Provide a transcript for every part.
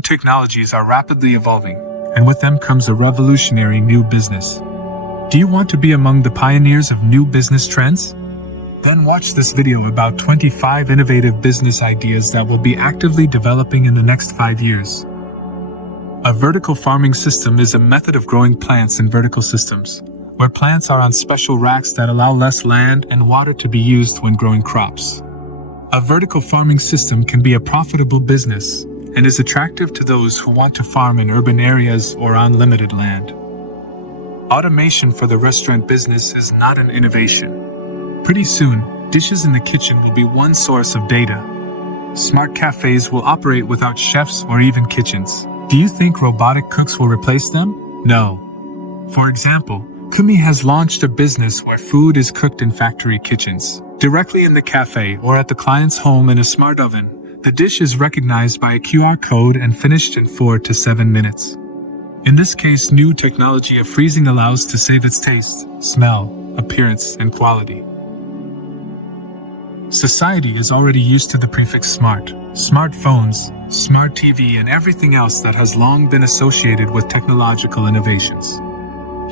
New technologies are rapidly evolving, and with them comes a revolutionary new business. Do you want to be among the pioneers of new business trends? Then watch this video about 25 innovative business ideas that will be actively developing in the next 5 years. A vertical farming system is a method of growing plants in vertical systems, where plants are on special racks that allow less land and water to be used when growing crops. A vertical farming system can be a profitable business and is attractive to those who want to farm in urban areas or on limited land. Automation for the restaurant business is not an innovation. Pretty soon, dishes in the kitchen will be one source of data. Smart cafes will operate without chefs or even kitchens. Do you think robotic cooks will replace them? No. For example, Kumi has launched a business where food is cooked in factory kitchens, directly in the cafe or at the client's home in a smart oven. The dish is recognized by a QR code and finished in 4 to 7 minutes. In this case, new technology of freezing allows to save its taste, smell, appearance, and quality. Society is already used to the prefix smart. Smartphones, smart TV, and everything else that has long been associated with technological innovations.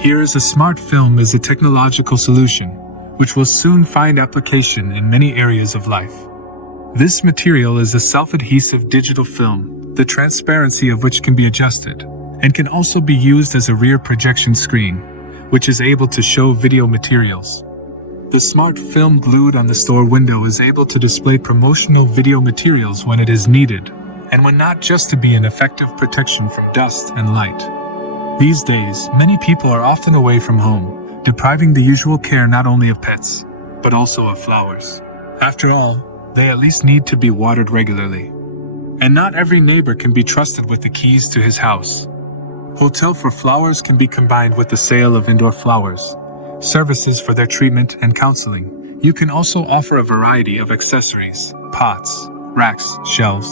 Here is a smart film as a technological solution, which will soon find application in many areas of life. This material is a self-adhesive digital film, the transparency of which can be adjusted, and can also be used as a rear projection screen, which is able to show video materials. The smart film glued on the store window is able to display promotional video materials when it is needed, and when not, just to be an effective protection from dust and light. These days, many people are often away from home, depriving the usual care not only of pets, but also of flowers. After all, they at least need to be watered regularly. And not every neighbor can be trusted with the keys to his house. Hotel for flowers can be combined with the sale of indoor flowers, services for their treatment and counseling. You can also offer a variety of accessories, pots, racks, shelves.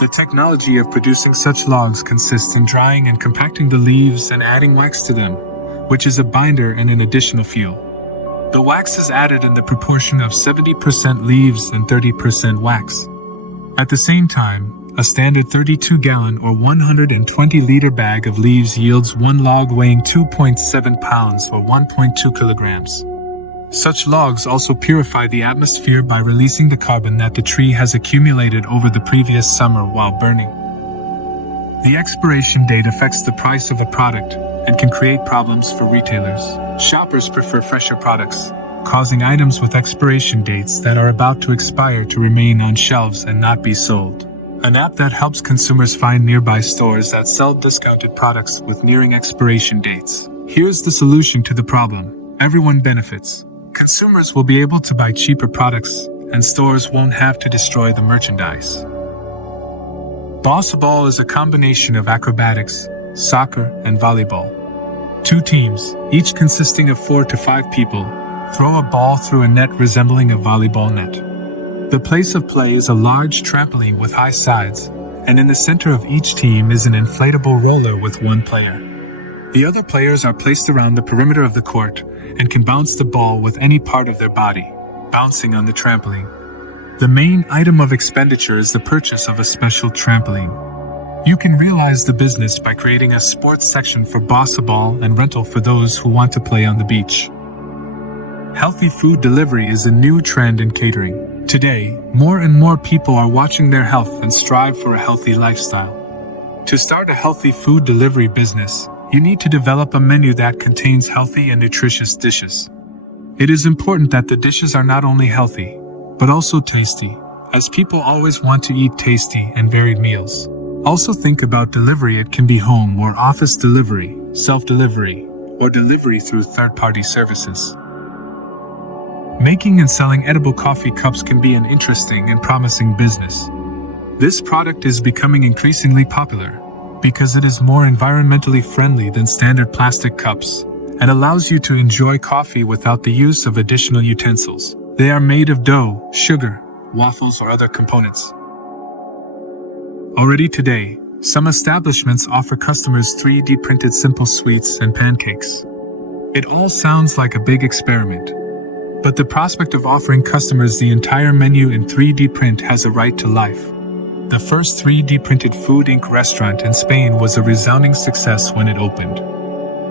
The technology of producing such logs consists in drying and compacting the leaves and adding wax to them, which is a binder and an additional fuel. The wax is added in the proportion of 70% leaves and 30% wax. At the same time, a standard 32-gallon or 120-liter bag of leaves yields one log weighing 2.7 pounds or 1.2 kilograms. Such logs also purify the atmosphere by releasing the carbon that the tree has accumulated over the previous summer while burning. The expiration date affects the price of a product and can create problems for retailers. Shoppers prefer fresher products, causing items with expiration dates that are about to expire to remain on shelves and not be sold. An app that helps consumers find nearby stores that sell discounted products with nearing expiration dates. Here's the solution to the problem. Everyone benefits. Consumers will be able to buy cheaper products, and stores won't have to destroy the merchandise. Boss ball is a combination of acrobatics, soccer, and volleyball. 2 teams, each consisting of 4 to 5 people, throw a ball through a net resembling a volleyball net. The place of play is a large trampoline with high sides, and in the center of each team is an inflatable roller with 1 player. The other players are placed around the perimeter of the court and can bounce the ball with any part of their body, bouncing on the trampoline. The main item of expenditure is the purchase of a special trampoline. You can realize the business by creating a sports section for bossa ball and rental for those who want to play on the beach. Healthy food delivery is a new trend in catering. Today, more and more people are watching their health and strive for a healthy lifestyle. To start a healthy food delivery business, you need to develop a menu that contains healthy and nutritious dishes. It is important that the dishes are not only healthy, but also tasty, as people always want to eat tasty and varied meals. Also think about delivery. It can be home or office delivery, self-delivery, or delivery through third-party services. Making and selling edible coffee cups can be an interesting and promising business. This product is becoming increasingly popular because it is more environmentally friendly than standard plastic cups and allows you to enjoy coffee without the use of additional utensils. They are made of dough, sugar, waffles, or other components. Already today, some establishments offer customers 3D printed simple sweets and pancakes. It all sounds like a big experiment, but the prospect of offering customers the entire menu in 3D print has a right to life. The first 3D printed food ink restaurant in Spain was a resounding success when it opened.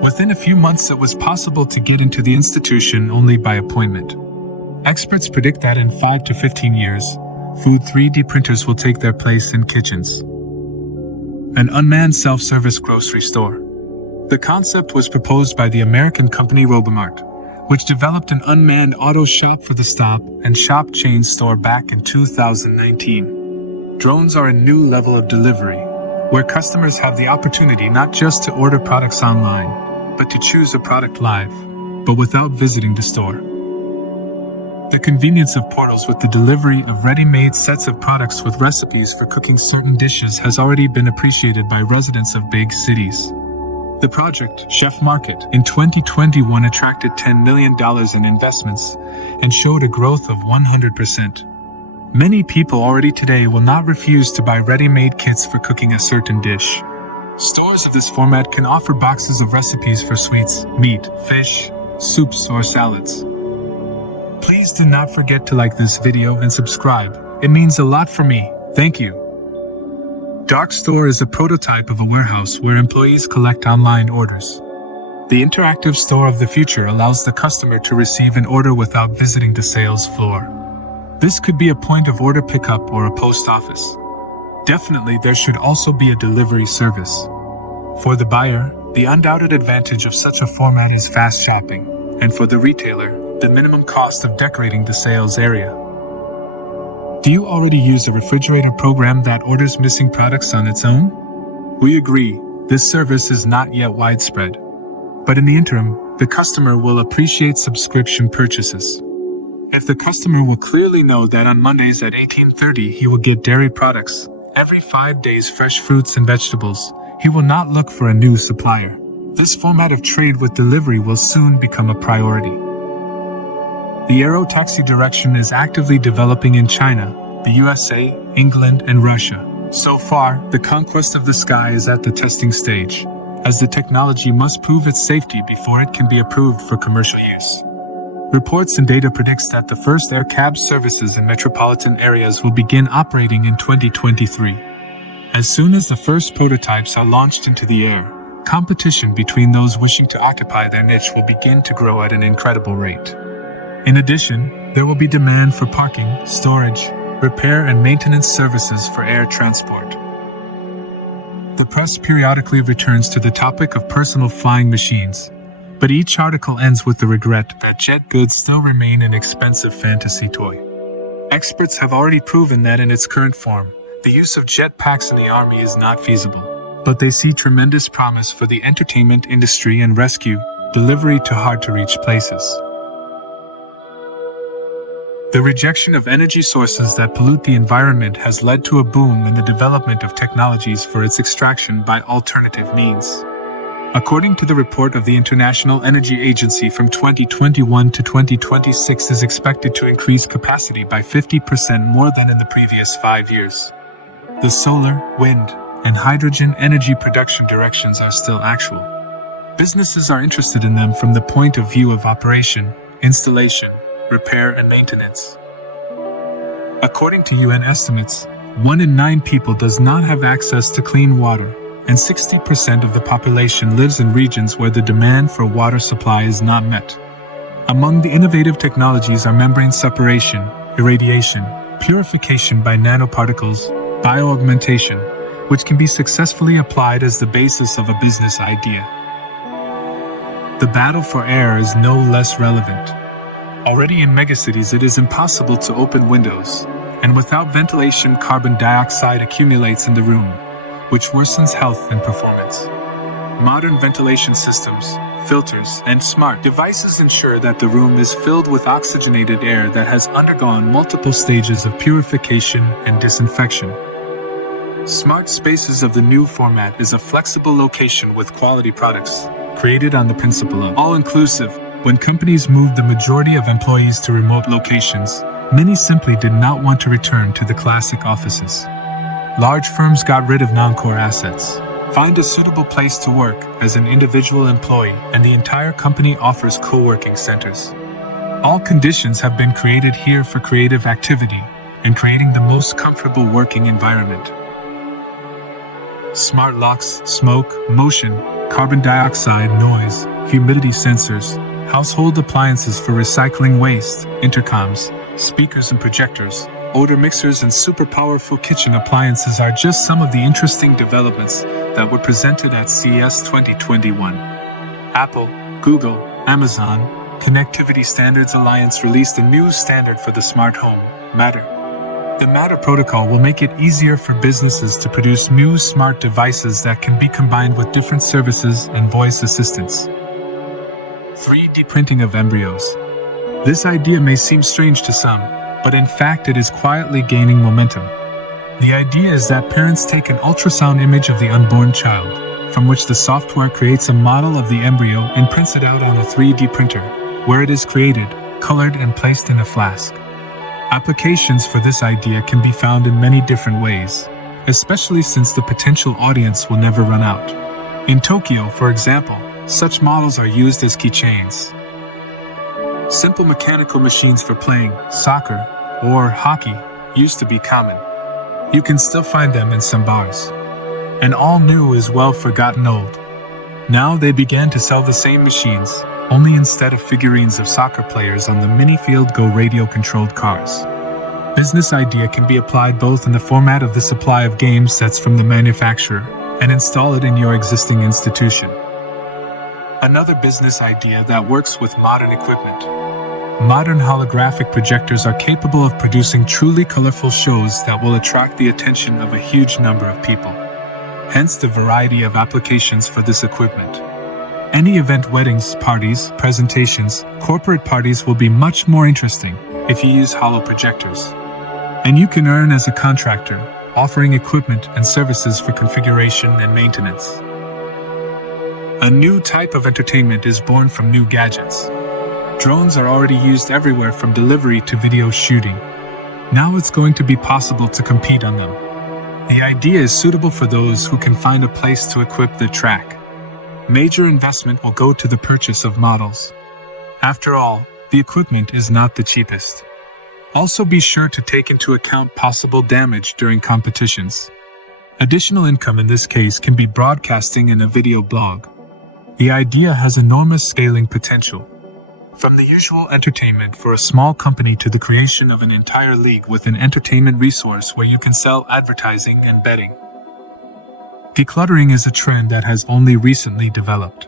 Within a few months, it was possible to get into the institution only by appointment. Experts predict that in 5 to 15 years, food 3D printers will take their place in kitchens. An unmanned self-service grocery store. The concept was proposed by the American company Robomart, which developed an unmanned auto shop for the Stop and Shop chain store back in 2019. Drones are a new level of delivery, where customers have the opportunity not just to order products online, but to choose a product live, but without visiting the store. The convenience of portals with the delivery of ready-made sets of products with recipes for cooking certain dishes has already been appreciated by residents of big cities. The project, Chef Market, in 2021 attracted $10 million in investments and showed a growth of 100%. Many people already today will not refuse to buy ready-made kits for cooking a certain dish. Stores of this format can offer boxes of recipes for sweets, meat, fish, soups, or salads. Please do not forget to like this video and subscribe. It means a lot for me. Thank you. Dark Store is a prototype of a warehouse where employees collect online orders. The interactive store of the future allows the customer to receive an order without visiting the sales floor. This could be a point of order pickup or a post office. Definitely, there should also be a delivery service. For the buyer, the undoubted advantage of such a format is fast shopping, and for the retailer, the minimum cost of decorating the sales area. Do you already use a refrigerator program that orders missing products on its own? We agree, this service is not yet widespread. But in the interim, the customer will appreciate subscription purchases. If the customer will clearly know that on Mondays at 18:30 he will get dairy products, every 5 days fresh fruits and vegetables, he will not look for a new supplier. This format of trade with delivery will soon become a priority. The aero taxi direction is actively developing in China, the USA, England, and Russia. So far, the conquest of the sky is at the testing stage, as the technology must prove its safety before it can be approved for commercial use. Reports and data predicts that the first air cab services in metropolitan areas will begin operating in 2023. As soon as the first prototypes are launched into the air, competition between those wishing to occupy their niche will begin to grow at an incredible rate. In addition, there will be demand for parking, storage, repair and maintenance services for air transport. The press periodically returns to the topic of personal flying machines, but each article ends with the regret that jet goods still remain an expensive fantasy toy. Experts have already proven that in its current form, the use of jetpacks in the army is not feasible, but they see tremendous promise for the entertainment industry and rescue, delivery to hard-to-reach places. The rejection of energy sources that pollute the environment has led to a boom in the development of technologies for its extraction by alternative means. According to the report of the International Energy Agency from 2021 to 2026 is expected to increase capacity by 50% more than in the previous 5 years. The solar, wind, and hydrogen energy production directions are still actual. Businesses are interested in them from the point of view of operation, installation, repair, and maintenance. According to UN estimates, 1 in 9 people does not have access to clean water, and 60% of the population lives in regions where the demand for water supply is not met. Among the innovative technologies are membrane separation, irradiation, purification by nanoparticles, bioaugmentation, which can be successfully applied as the basis of a business idea. The battle for air is no less relevant. Already in megacities it is impossible to open windows, and without ventilation carbon dioxide accumulates in the room, which worsens health and performance. Modern ventilation systems, filters, and smart devices ensure that the room is filled with oxygenated air that has undergone multiple stages of purification and disinfection. Smart Spaces of the new format is a flexible location with quality products, created on the principle of all-inclusive. When companies moved the majority of employees to remote locations, many simply did not want to return to the classic offices. Large firms got rid of non-core assets. Find a suitable place to work as an individual employee, and the entire company offers co-working centers. All conditions have been created here for creative activity, and creating the most comfortable working environment. Smart locks, smoke, motion, carbon dioxide, noise, humidity sensors, household appliances for recycling waste, intercoms, speakers and projectors, odor mixers and super powerful kitchen appliances are just some of the interesting developments that were presented at CES 2021. Apple, Google, Amazon, Connectivity Standards Alliance released a new standard for the smart home, Matter. The Matter protocol will make it easier for businesses to produce new smart devices that can be combined with different services and voice assistants. 3D printing of embryos. This idea may seem strange to some, but in fact it is quietly gaining momentum. The idea is that parents take an ultrasound image of the unborn child, from which the software creates a model of the embryo and prints it out on a 3D printer, where it is created, colored and placed in a flask. Applications for this idea can be found in many different ways, especially since the potential audience will never run out. In Tokyo, for example, such models are used as keychains. Simple mechanical machines for playing soccer or hockey used to be common. You can still find them in some bars. And all new is well forgotten old. Now they began to sell the same machines, only instead of figurines of soccer players on the mini-field go radio-controlled cars. Business idea can be applied both in the format of the supply of game sets from the manufacturer and install it in your existing institution. Another business idea that works with modern equipment. Modern holographic projectors are capable of producing truly colorful shows that will attract the attention of a huge number of people. Hence the variety of applications for this equipment. Any event, weddings, parties, presentations, corporate parties will be much more interesting if you use holo projectors. And you can earn as a contractor, offering equipment and services for configuration and maintenance. A new type of entertainment is born from new gadgets. Drones are already used everywhere from delivery to video shooting. Now it's going to be possible to compete on them. The idea is suitable for those who can find a place to equip the track. Major investment will go to the purchase of models. After all, the equipment is not the cheapest. Also be sure to take into account possible damage during competitions. Additional income in this case can be broadcasting in a video blog. The idea has enormous scaling potential. From the usual entertainment for a small company to the creation of an entire league with an entertainment resource where you can sell advertising and betting. Decluttering is a trend that has only recently developed.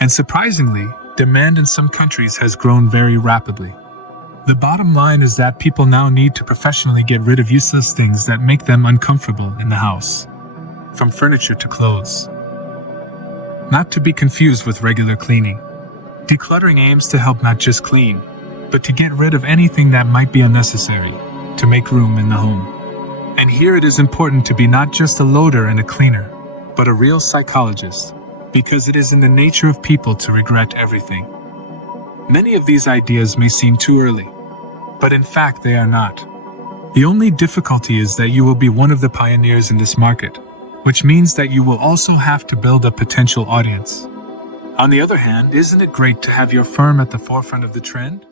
And surprisingly, demand in some countries has grown very rapidly. The bottom line is that people now need to professionally get rid of useless things that make them uncomfortable in the house. From furniture to clothes. Not to be confused with regular cleaning. Decluttering aims to help not just clean, but to get rid of anything that might be unnecessary, to make room in the home. And here it is important to be not just a loader and a cleaner, but a real psychologist, because it is in the nature of people to regret everything. Many of these ideas may seem too early, but in fact they are not. The only difficulty is that you will be one of the pioneers in this market, which means that you will also have to build a potential audience. On the other hand, isn't it great to have your firm at the forefront of the trend?